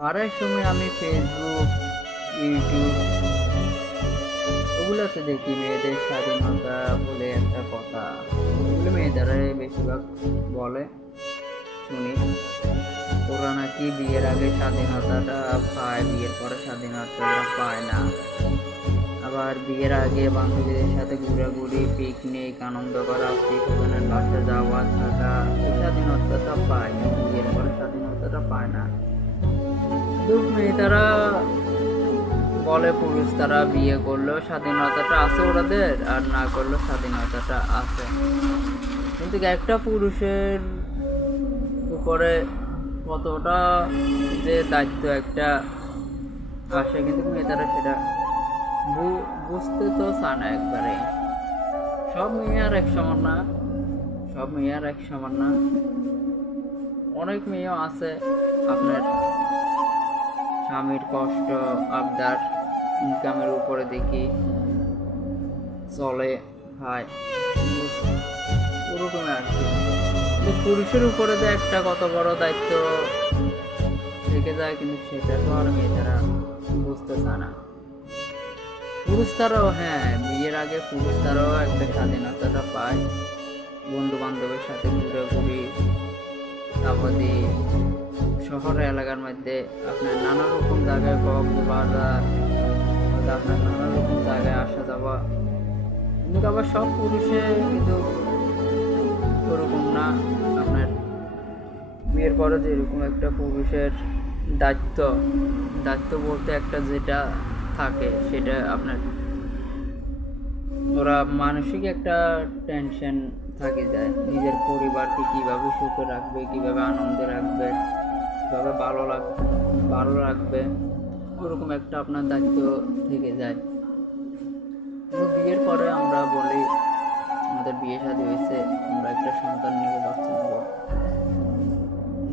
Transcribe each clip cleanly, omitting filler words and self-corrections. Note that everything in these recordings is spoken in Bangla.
পাড়ার সময় আমি ফেসবুক, ইউটিউব ওগুলোতে দেখি মেয়েদের স্বাধীনতা বলে একটা কথা। ওগুলো মেয়েদেরাই বেশিরভাগ বলে, শুনি। ওরা নাকি বিয়ের আগে স্বাধীনতাটা পায়, বিয়ের পরে স্বাধীনতাটা পায় না। আবার বিয়ের আগে বান্ধবীদের সাথে ঘোরাঘুরি, পিকনিক, আনন্দ করা, আত্মীয়-স্বজনের বাসায় যাওয়া, থাকা, এই স্বাধীনতাটা পায়, কিন্তু বিয়ের পরে স্বাধীনতাটা পায় না। কিন্তু মেয়েরা বলে পুরুষ তারা বিয়ে করলেও স্বাধীনতাটা আছে ওদের, আর না করলেও স্বাধীনতাটা আছে। কিন্তু একটা পুরুষের উপরে কতটা যে দায়িত্ব একটা আসে, কিন্তু মেয়েরা সেটা বুঝতে তো চায় না একবারে। সব মেয়ে আর এক সমান না, সব মেয়ে আর এক সমান না। অনেক মেয়েও আছে আপনার স্বামীর কষ্ট আবদার ইনকামের উপরে দেখি চলে, খায়, ওরকম আর কি। কিন্তু পুরুষের উপরে যে একটা কত বড় দায়িত্ব থেকে যায়, কিন্তু সেটা তো আর মেয়েরা বুঝতে চায় না। পুরুষ তারাও, হ্যাঁ, বিয়ের আগে পুরুষ তারাও একটা স্বাধীনতাটা পায়, বন্ধু বান্ধবের সাথে ঘুরাঘুরি, তারপরে শহর এলাকার মধ্যে আপনার নানা রকম জায়গায় কক্সবাজার, আপনার নানা রকম জায়গায় আসা যাওয়া। কিন্তু আবার সব পুরুষে কিন্তু ওরকম না। আপনার বিয়ের পরে যেরকম একটা পুরুষের দায়িত্ব দায়িত্ব বলতে একটা যেটা থাকে, সেটা আপনার ওরা মানসিক একটা টেনশন থাকে যায়, নিজের পরিবারকে কিভাবে সুখে রাখবে, কিভাবে আনন্দে রাখবে, কিভাবে ভালো রাখবে, ওরকম একটা আপনার দায়িত্ব থেকে যায়। কিন্তু বিয়ের পরে আমরা বলি আমাদের বিয়ে শাদী হয়েছে, আমরা একটা সন্তান নিয়ে বাচ্চা নেব,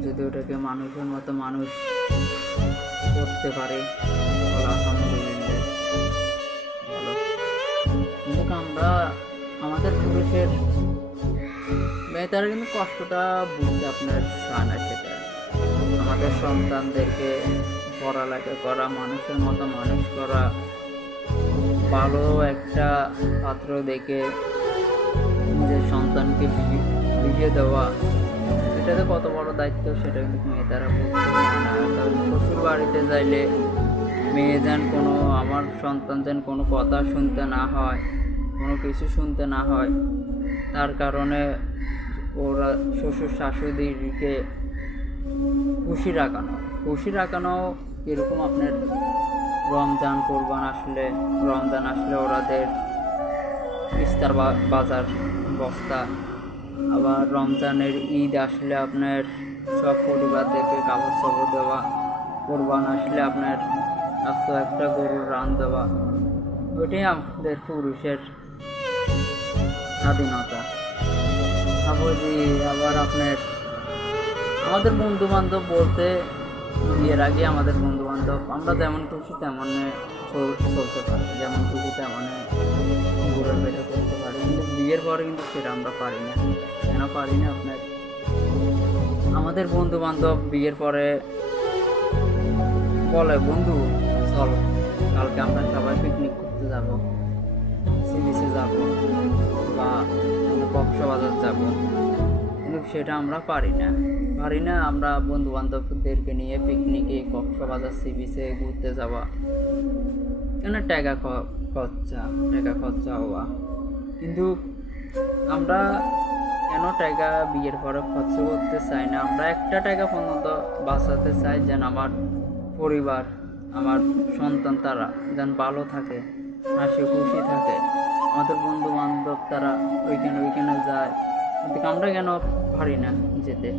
যদি ওটাকে মানুষের মতো মানুষ করতে পারে আলহামদুলিল্লাহ ভালো। কিন্তু আমরা আমাদের পুরুষের মেয়েটারা কিন্তু কষ্টটা বুঝতে আপনার চায় না। সেটা আমাদের সন্তানদেরকে পড়ালেখা করা, মানুষের মতো মানুষ করা, ভালো একটা পাত্র দেখে নিজের সন্তানকে বিয়ে দেওয়া, এটাতে কত বড় দায়িত্ব সেটা কিন্তু মেয়েরা বুঝতে পারে না। শ্বশুর বাড়িতে যাইলে মেয়ে যেন কোনো, আমার সন্তান যেন কোনো কথা শুনতে না হয়, কোনো কিছু শুনতে না হয়, তার কারণে ওরা শ্বশুর শাশুড়িকে খুশি রাখানো এরকম আপনার রমজান আসলে ওরাদের ইফতার বাজার বস্তা, আবার রমজানের ঈদ আসলে আপনার সব পরিবারদেরকে কাপড় চাপড় দেওয়া, কোরবান আসলে আপনার আস্ত একটা গরুর রান দেওয়া, ওইটাই আমাদের পুরুষের স্বাধীনতা। আবার আপনার আমাদের বন্ধু বান্ধব বলতে, বিয়ের আগে আমাদের বন্ধু বান্ধব আমরা যেমন খুশি তেমন চলতে পারি, যেমন খুশি তেমন ঘুরে বেড়ে করতে পারি। কিন্তু বিয়ের পরে কিন্তু সেটা আমরা পারি না। কেন পারি না? আপনার আমাদের বন্ধু বান্ধব বিয়ের পরে বলে, বন্ধু চল কালকে আমরা সবাই পিকনিক করতে যাব, সি বিচে যাব বা কক্সবাজার যাব। কিন্তু সেটা আমরা পারি না। আমরা বন্ধু বান্ধবদেরকে নিয়ে পিকনিকে, কক্সবাজার, সি বিচে ঘুরতে যাওয়া, কেন টাকা খরচা হওয়া। কিন্তু আমরা কেন টাকা বিয়ের পরে খরচ করতে চাই না? আমরা একটা টাকা পর্যন্ত বাঁচাতে চাই, যেন আমার পরিবার, আমার সন্তান তারা যেন ভালো থাকে, হাসি খুশি থাকে। আমাদের বন্ধু বান্ধব তারা ওইখানে যায়, কিন্তু আমরা কেন পারি না যেতে?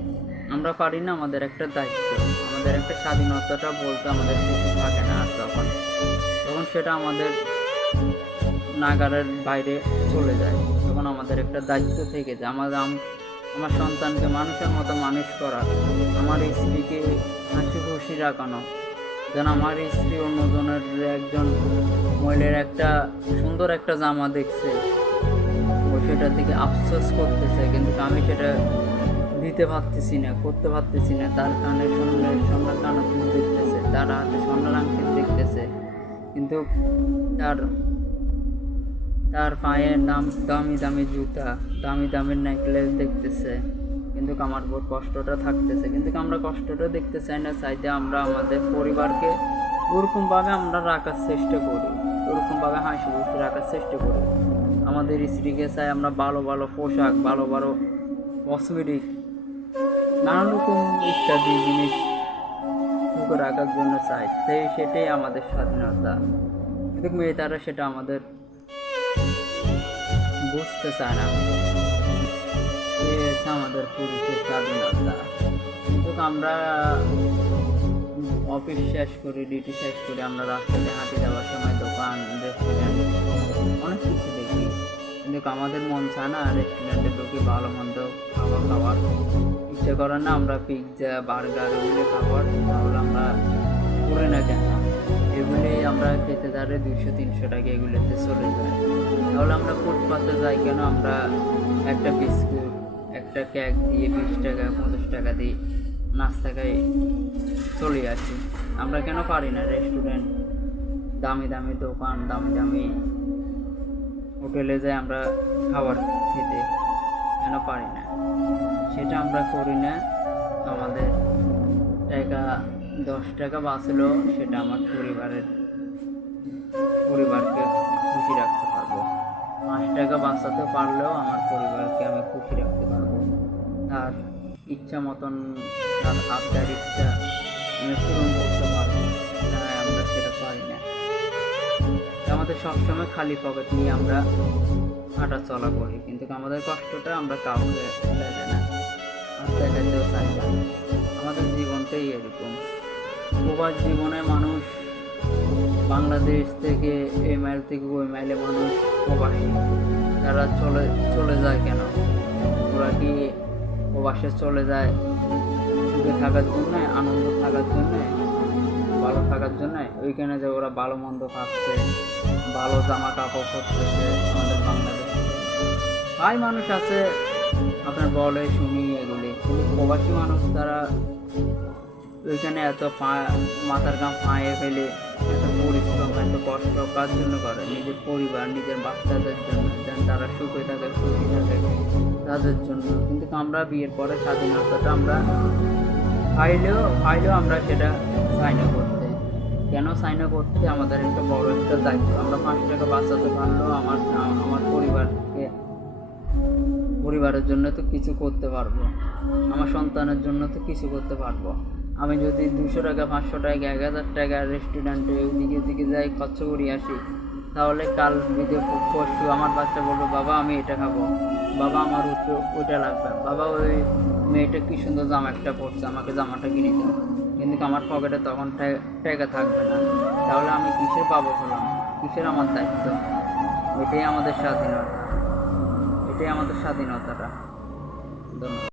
আমরা পারি না। আমাদের একটা দায়িত্ব, আমাদের একটা স্বাধীনতাটা বলতে আমাদের কিছু থাকে না। আর তখন সেটা আমাদের নাগালের বাইরে চলে যায়। তখন আমাদের একটা দায়িত্ব থেকে যায়, আমার সন্তানকে মানুষের মতো মানুষ করা, আমার স্ত্রীকে হাসি খুশি রাখানো, যেন আমার স্ত্রী অন্যজনের একজন মহিলার একটা সুন্দর একটা জামা দেখছে, ও সেটা থেকে আফসোস করতেছে, কিন্তু আমি সেটা দিতে পারতেছি না, করতে পারতেছি না। তার কানে সামনে কানে দেখতেছে, তার হাতে স্বর্ণের আংটি দেখতেছে, কিন্তু তার তার পায়ে দামি দামি জুতা, দামি দামি নেকলেস দেখতেছে, কিন্তু আমার বহুত কষ্টটা থাকতেছে। কিন্তু আমরা কষ্টটা দেখতে চাই না, চাইতে আমরা আমাদের পরিবারকে ওরকমভাবে আমরা রাখার চেষ্টা করি, ওরকমভাবে হাসি খুশি রাখার চেষ্টা করি। আমাদের স্ত্রীকে চাই আমরা ভালো ভালো পোশাক, ভালো ভালো কসমেটিক, নানা রকম ইত্যাদি জিনিস সুখে রাখার জন্য চাই, সেটাই আমাদের স্বাধীনতা। কিন্তু মেয়েটারা সেটা আমাদের বুঝতে চায় না, আমাদের পুরুষের স্বাধীনতা। কিন্তু আমরা অফিস শেষ করি, ডিউটি শেষ করে আমরা রাস্তাতে হাঁটে যাওয়ার সময় দোকান, রেস্টুরেন্ট অনেক কিছু দেখি, কিন্তু আমাদের মন চায় না রেস্টুরেন্টে ঢুকে ভালো মন্দ খাবার ইচ্ছে করে না আমরা পিৎজা বার্গার এগুলো খাবার, তাহলে আমরা করে না কেন? এগুলি আমরা খেতে যারে 200-300 টাকা এগুলোতে চলে যায়, তাহলে আমরা ফুটপাতে যাই কেন? আমরা একটা বিস্কুট, একটা কেক দিয়ে 20 টাকা 50 টাকা দিয়ে নাস্তা খাই চলে আসি। আমরা কেন পারি না রেস্টুরেন্ট, দামি দামি দোকান, দামি দামি হোটেলে যাই আমরা খাবার খেতে কেন পারি না? সেটা আমরা করি না। আমাদের টাকা 10 টাকা বাঁচলেও সেটা আমার পরিবারকে খুশি রাখতে পারবো। 5 টাকা বাঁচাতে পারলেও আমার পরিবারকে আমি খুশি রাখতে পারবো। তার ইচ্ছা মতন, তার আবদার ইচ্ছা আমি পূরণ করতে পারবো, তাই আমরা সেটা পারি না। আমাদের সবসময় খালি পকেট নিয়ে আমরা হাঁটা চলা করি, কিন্তু আমাদের কষ্টটা আমরা কাউকে দেখে না, আর দেখাতেও চাই না। আমাদের জীবনটাই এরকম। প্রবাস জীবনে মানুষ বাংলাদেশ থেকে এই মাইল থেকে ওই মাইলে মানুষ প্রবাসী, তারা চলে যায় কেন? ওরা কি প্রবাসে চলে যায় সুখে থাকার জন্য, আনন্দ থাকার জন্য, ভালো থাকার জন্য? ওইখানে যে ওরা ভালো মন্দ খাচ্ছে, ভালো জামা কাপড় পরতেছে। আমাদের বাংলাদেশে ভাই মানুষ আছে আপনার বলে শুনি এগুলি, কিন্তু প্রবাসী মানুষ তারা ওইখানে এত মাথার ঘাম পায়ে ফেলে এত পরিশ্রম, এত কষ্ট কার জন্য করে? নিজের পরিবার, নিজের বাচ্চাদের জন্য, যেন তারা সুখে থাকে, খুশি থাকে, তাদের জন্য। কিন্তু আমরা বিয়ের পরে স্বাধীনতাটা আমরা পাইলেও আমরা সেটা সাইন করতে, কেন সাইন করতে? আমাদের একটা বড় একটা দায়িত্ব। আমরা 5 টাকা বাঁচাতে পারলেও আমার পরিবারের জন্য তো কিছু করতে পারবো, আমার সন্তানের জন্য তো কিছু করতে পারবো। আমি যদি 200 টাকা 500 টাকা 1000 টাকা রেস্টুরেন্টে ওদিকে যাই খরচ করি আসি, তাহলে কাল পরশু আমার বাচ্চা বলবো, বাবা আমি এটা খাবো, বাবা আমার ওইটা লাগবে, বাবা ওই মেয়েটা কি সুন্দর জামা একটা পরছে, আমাকে জামাটা কিনে দাও। কিন্তু আমার পকেটে তখন টাকা থাকবে না, তাহলে আমি কিসের পাবো হলাম, কিসের আমার দায়িত্ব? এটাই আমাদের স্বাধীনতা, এটাই আমাদের স্বাধীনতাটা। ধন্যবাদ।